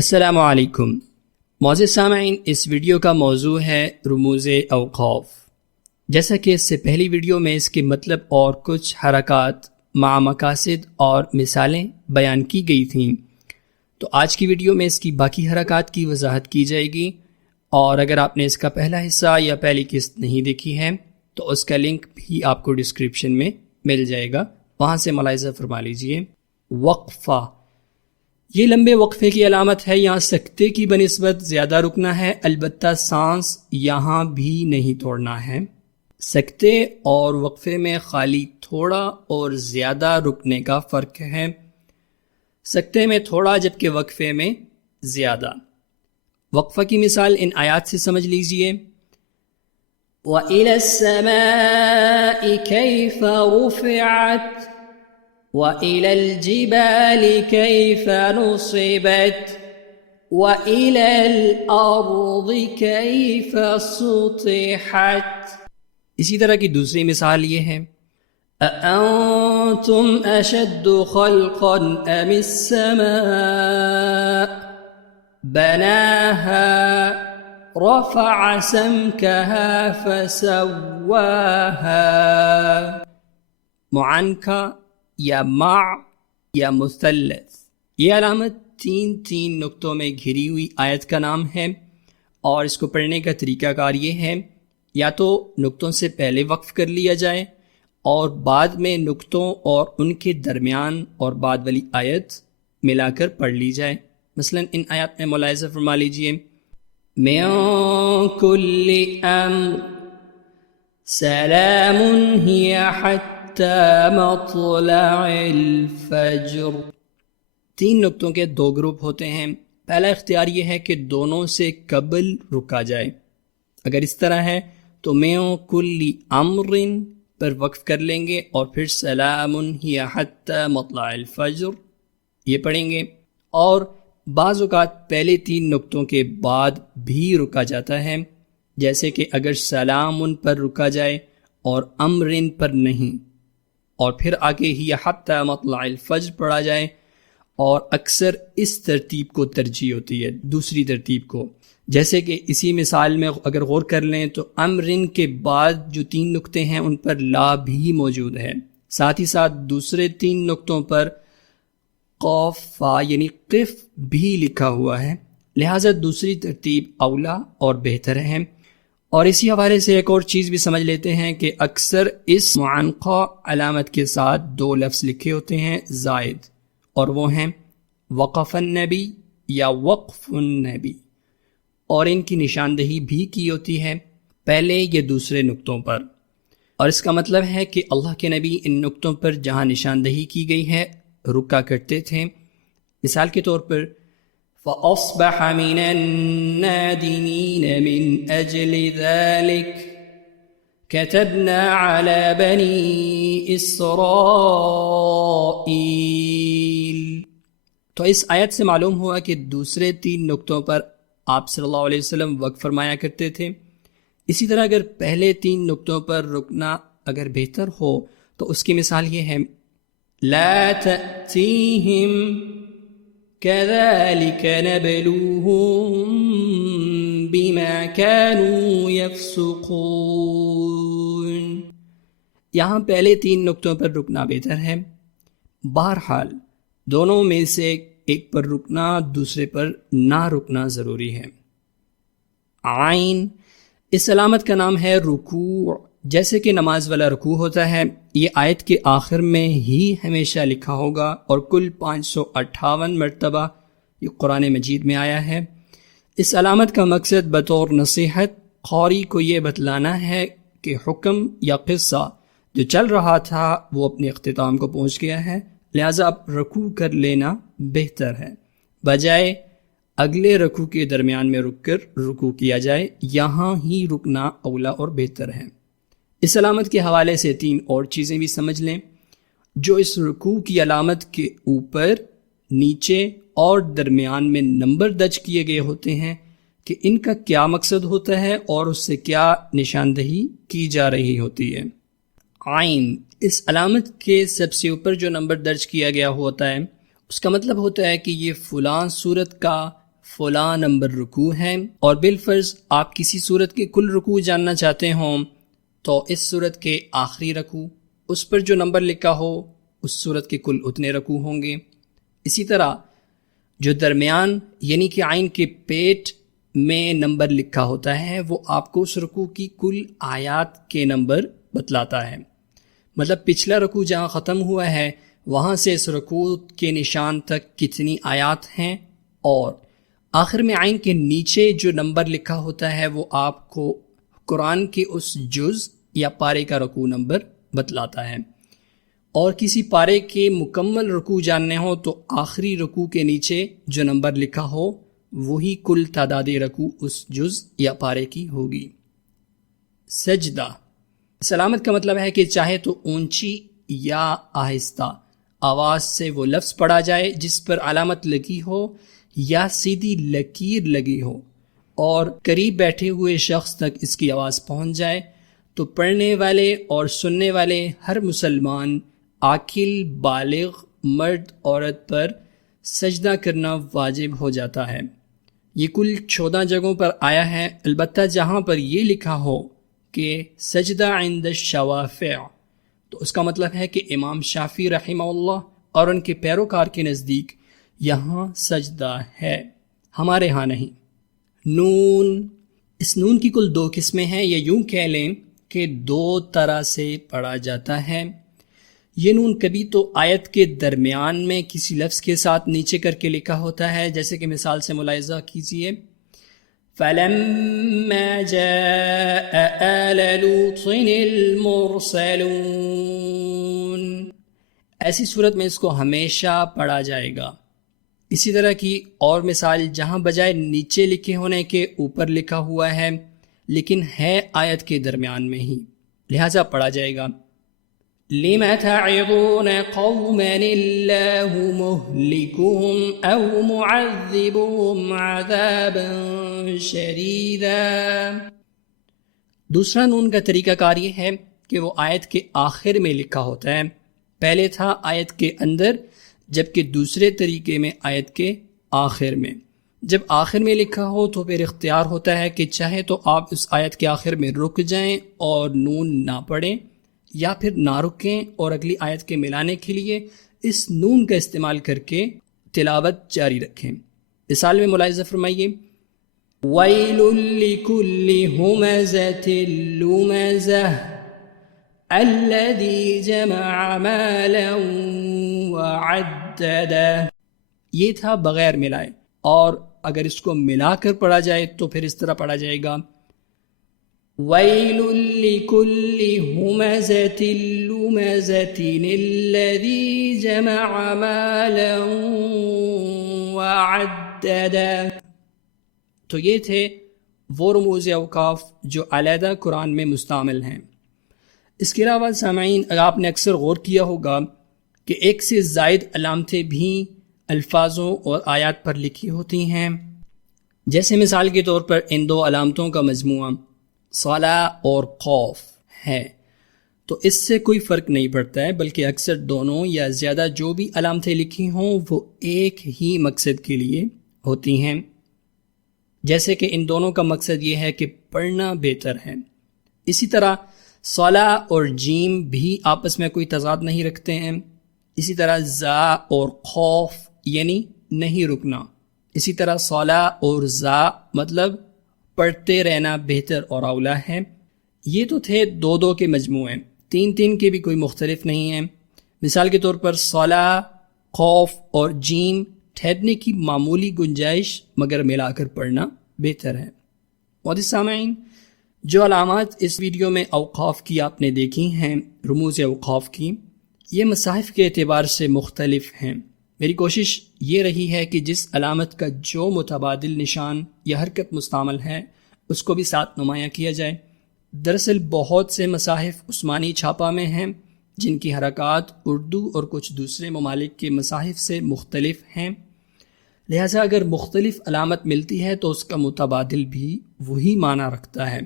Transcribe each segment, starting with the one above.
السلام علیکم معزز سامعین، اس ویڈیو کا موضوع ہے رموز اوقاف۔ جیسا کہ اس سے پہلی ویڈیو میں اس کے مطلب اور کچھ حرکات مع مقاصد اور مثالیں بیان کی گئی تھیں، تو آج کی ویڈیو میں اس کی باقی حرکات کی وضاحت کی جائے گی، اور اگر آپ نے اس کا پہلا حصہ یا پہلی قسط نہیں دیکھی ہے تو اس کا لنک بھی آپ کو ڈسکرپشن میں مل جائے گا، وہاں سے ملاحظہ فرما لیجئے۔ وقفہ، یہ لمبے وقفے کی علامت ہے، یہاں سکتے کی بنسبت زیادہ رکنا ہے، البتہ سانس یہاں بھی نہیں توڑنا ہے۔ سکتے اور وقفے میں خالی تھوڑا اور زیادہ رکنے کا فرق ہے، سکتے میں تھوڑا جبکہ وقفے میں زیادہ۔ وقفہ کی مثال ان آیات سے سمجھ لیجئے۔ وَإِلَى السَّمَاءِ كَيْفَ رُفِعَتْ وَإِلَى الْجِبَالِ كَيْفَ نُصِبَتْ وَإِلَى الْأَرْضِ كَيْفَ سُطِحَتْ۔ اسی طرح کی دوسری مثال یہ ہے، أَأَنْتُمْ أَشَدُّ خَلْقًا أَمِ السَّمَاءُ بَنَاهَا رَفَعَ سَمْكَهَا فَسَوَّاهَا۔ معانکہ یا مع یا مثلث، یہ علامت تین نقطوں میں گھری ہوئی آیت کا نام ہے، اور اس کو پڑھنے کا طریقہ کار یہ ہے، یا تو نقطوں سے پہلے وقف کر لیا جائے اور بعد میں نقطوں اور ان کے درمیان اور بعد والی آیت ملا کر پڑھ لی جائے۔ مثلا ان آیات میں ملاحظہ فرما لیجئے، من کل امر سلام ہی حتی مطلع الفجر۔ تین نقطوں کے دو گروپ ہوتے ہیں، پہلا اختیار یہ ہے کہ دونوں سے قبل رکا جائے، اگر اس طرح ہے تو من کل امر پر وقف کر لیں گے اور پھر سلام ہی حتی مطلع الفجر یہ پڑھیں گے، اور بعض اوقات پہلے تین نقطوں کے بعد بھی رکا جاتا ہے، جیسے کہ اگر سلام پر رکا جائے اور امر پر نہیں، اور پھر آگے ہی حتی مطلع الفجر پڑھا جائے، اور اکثر اس ترتیب کو ترجیح ہوتی ہے دوسری ترتیب کو، جیسے کہ اسی مثال میں اگر غور کر لیں تو امرن کے بعد جو تین نقطے ہیں ان پر لا بھی موجود ہے، ساتھ ہی ساتھ دوسرے تین نقطوں پر قاف فا یعنی قف بھی لکھا ہوا ہے، لہٰذا دوسری ترتیب اولا اور بہتر ہے۔ اور اسی حوالے سے ایک اور چیز بھی سمجھ لیتے ہیں کہ اکثر اس معانقہ علامت کے ساتھ دو لفظ لکھے ہوتے ہیں زائد، اور وہ ہیں وقف النبی یا وقف النبی، اور ان کی نشاندہی بھی کی ہوتی ہے پہلے یا دوسرے نقطوں پر، اور اس کا مطلب ہے کہ اللہ کے نبی ان نقطوں پر جہاں نشاندہی کی گئی ہے رکا کرتے تھے۔ مثال کے طور پر فَأَصْبَحَ مِنَ النَّادِمِينَ مِنْ أَجْلِ ذَلِكَ كَتَبْنَا عَلَى بَنِي إِسْرَائِيلَ۔ تو اس آیت سے معلوم ہوا کہ دوسرے تین نقطوں پر آپ صلی اللہ علیہ وسلم وقف فرمایا کرتے تھے۔ اسی طرح اگر پہلے تین نقطوں پر رکنا اگر بہتر ہو تو اس کی مثال یہ ہے، لا تأتیہم كذلك نبلوهم بما كانوا يفسقون۔ یہاں پہلے تین نقطوں پر رکنا بہتر ہے، بہرحال دونوں میں سے ایک پر رکنا دوسرے پر نہ رکنا ضروری ہے۔ عین، اس علامت کا نام ہے رکوع، جیسے کہ نماز والا رکوع ہوتا ہے، یہ آیت کے آخر میں ہی ہمیشہ لکھا ہوگا، اور کل 558 مرتبہ یہ قرآن مجید میں آیا ہے۔ اس علامت کا مقصد بطور نصیحت قاری کو یہ بتلانا ہے کہ حکم یا قصہ جو چل رہا تھا وہ اپنے اختتام کو پہنچ گیا ہے، لہٰذا اب رکوع کر لینا بہتر ہے، بجائے اگلے رکوع کے درمیان میں رک کر رکوع کیا جائے، یہاں ہی رکنا اولا اور بہتر ہے۔ اس علامت کے حوالے سے تین اور چیزیں بھی سمجھ لیں جو اس رکوع کی علامت کے اوپر، نیچے اور درمیان میں نمبر درج کیے گئے ہوتے ہیں کہ ان کا کیا مقصد ہوتا ہے اور اس سے کیا نشاندہی کی جا رہی ہوتی ہے۔ عین، اس علامت کے سب سے اوپر جو نمبر درج کیا گیا ہوتا ہے اس کا مطلب ہوتا ہے کہ یہ فلاں صورت کا فلاں نمبر رکوع ہے، اور بالفرض آپ کسی صورت کے کل رکوع جاننا چاہتے ہوں تو اس صورت کے آخری رکوع اس پر جو نمبر لکھا ہو اس صورت کے کل اتنے رکوع ہوں گے۔ اسی طرح جو درمیان یعنی کہ عین کے پیٹ میں نمبر لکھا ہوتا ہے وہ آپ کو اس رکوع کی کل آیات کے نمبر بتلاتا ہے، مطلب پچھلا رکوع جہاں ختم ہوا ہے وہاں سے اس رکوع کے نشان تک کتنی آیات ہیں، اور آخر میں عین کے نیچے جو نمبر لکھا ہوتا ہے وہ آپ کو قرآن کے اس جز یا پارے کا رکوع نمبر بتلاتا ہے۔ اور کسی پارے کے مکمل رکوع جاننے ہو تو آخری رکوع کے نیچے جو نمبر لکھا ہو وہی کل تعداد رکوع اس جز یا پارے کی ہوگی۔ سجدہ سلامت کا مطلب ہے کہ چاہے تو اونچی یا آہستہ آواز سے وہ لفظ پڑھا جائے جس پر علامت لگی ہو یا سیدھی لکیر لگی ہو اور قریب بیٹھے ہوئے شخص تک اس کی آواز پہنچ جائے تو پڑھنے والے اور سننے والے ہر مسلمان عاقل بالغ مرد عورت پر سجدہ کرنا واجب ہو جاتا ہے۔ یہ کل 14 جگہوں پر آیا ہے، البتہ جہاں پر یہ لکھا ہو کہ سجدہ عند الشوافع تو اس کا مطلب ہے کہ امام شافعی رحمہ اللہ اور ان کے پیروکار کے نزدیک یہاں سجدہ ہے، ہمارے ہاں نہیں۔ نون، اس نون کی کل 2 قسمیں ہیں، یا یوں کہہ لیں کہ 2 طرح سے پڑھا جاتا ہے۔ یہ نون کبھی تو آیت کے درمیان میں کسی لفظ کے ساتھ نیچے کر کے لکھا ہوتا ہے، جیسے کہ مثال سے ملاحظہ کیجئے فَلَمَّا جَاءَ آلَ لُوطٍ الْمُرْسَلُونَ، ایسی صورت میں اس کو ہمیشہ پڑھا جائے گا۔ اسی طرح کی اور مثال جہاں بجائے نیچے لکھے ہونے کے اوپر لکھا ہوا ہے لیکن ہے آیت کے درمیان میں ہی، لہٰذا پڑھا جائے گا لِمَ تَعِظُونَ قَوْمًا اللَّهُ مُهْلِكُهُمْ أَوْ مُعَذِّبُهُمْ عَذَابًا شَدِيدًا۔ دوسرا نون کا طریقہ کار یہ ہے کہ وہ آیت کے آخر میں لکھا ہوتا ہے، پہلے تھا آیت کے اندر جبکہ دوسرے طریقے میں آیت کے آخر میں۔ جب آخر میں لکھا ہو تو پھر اختیار ہوتا ہے کہ چاہے تو آپ اس آیت کے آخر میں رک جائیں اور نون نہ پڑھیں، یا پھر نہ رکیں اور اگلی آیت کے ملانے کے لیے اس نون کا استعمال کر کے تلاوت جاری رکھیں۔ مثال میں ملاحظہ فرمائیے وَيْلٌ لِكُلِّ هُمَزَةٍ لُمَزَةٍ الَّذِي جَمَعَ مَالًا وَعَدَّدَهُ، یہ تھا بغیر ملائے، اور اگر اس کو ملا کر پڑھا جائے تو پھر اس طرح پڑھا جائے گا وَيْلٌ لِكُلِّ هُمَزَةٍ لُمَزَةٍ الَّذِي جَمَعَ مَالًا وَعَدَّدَهُ۔ تو یہ تھے وہ رموز اوقاف جو علیحدہ قرآن میں مستعمل ہیں۔ اس کے علاوہ سامعین، اگر آپ نے اکثر غور کیا ہوگا کہ ایک سے زائد علامتیں بھی الفاظوں اور آیات پر لکھی ہوتی ہیں، جیسے مثال کے طور پر ان 2 علامتوں کا مجموعہ صلا اور خوف ہے، تو اس سے کوئی فرق نہیں پڑتا ہے، بلکہ اکثر دونوں یا زیادہ جو بھی علامتیں لکھی ہوں وہ ایک ہی مقصد کے لیے ہوتی ہیں، جیسے کہ ان دونوں کا مقصد یہ ہے کہ پڑھنا بہتر ہے۔ اسی طرح صلا اور جیم بھی آپس میں کوئی تضاد نہیں رکھتے ہیں، اسی طرح زا اور خوف یعنی نہیں رکنا، اسی طرح صلا اور زا مطلب پڑھتے رہنا بہتر اور اولا ہے۔ یہ تو تھے 2 کے مجموعے، 3 کے بھی کوئی مختلف نہیں ہیں۔ مثال کے طور پر صلا، خوف اور جیم ٹھہرنے کی معمولی گنجائش مگر ملا کر پڑھنا بہتر ہے۔ اور سامعین، جو علامات اس ویڈیو میں اوقاف کی آپ نے دیکھی ہیں، رموز اوقاف کی، یہ مصاحف کے اعتبار سے مختلف ہیں۔ میری کوشش یہ رہی ہے کہ جس علامت کا جو متبادل نشان یا حرکت مستعمل ہے اس کو بھی ساتھ نمایاں کیا جائے۔ دراصل بہت سے مصاحف عثمانی چھاپا میں ہیں جن کی حرکات اردو اور کچھ دوسرے ممالک کے مصاحف سے مختلف ہیں، لہٰذا اگر مختلف علامت ملتی ہے تو اس کا متبادل بھی وہی معنی رکھتا ہے۔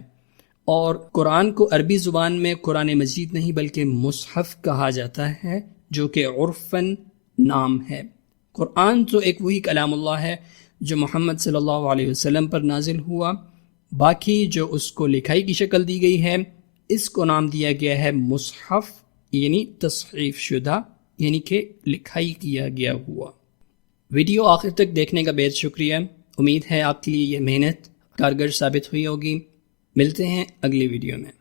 اور قرآن کو عربی زبان میں قرآن مجید نہیں بلکہ مصحف کہا جاتا ہے، جو کہ عرفاً نام ہے۔ قرآن تو ایک وہی کلام اللہ ہے جو محمد صلی اللہ علیہ وسلم پر نازل ہوا. باقی جو اس کو لکھائی کی شکل دی گئی ہے اس کو نام دیا گیا ہے مصحف، یعنی تصحیف شدہ، یعنی کہ لکھائی کیا گیا ہوا. ویڈیو آخر تک دیکھنے کا بہت شکریہ. امید ہے آپ کے لیے یہ محنت کارگر ثابت ہوئی ہوگی. ملتے ہیں اگلی ویڈیو میں.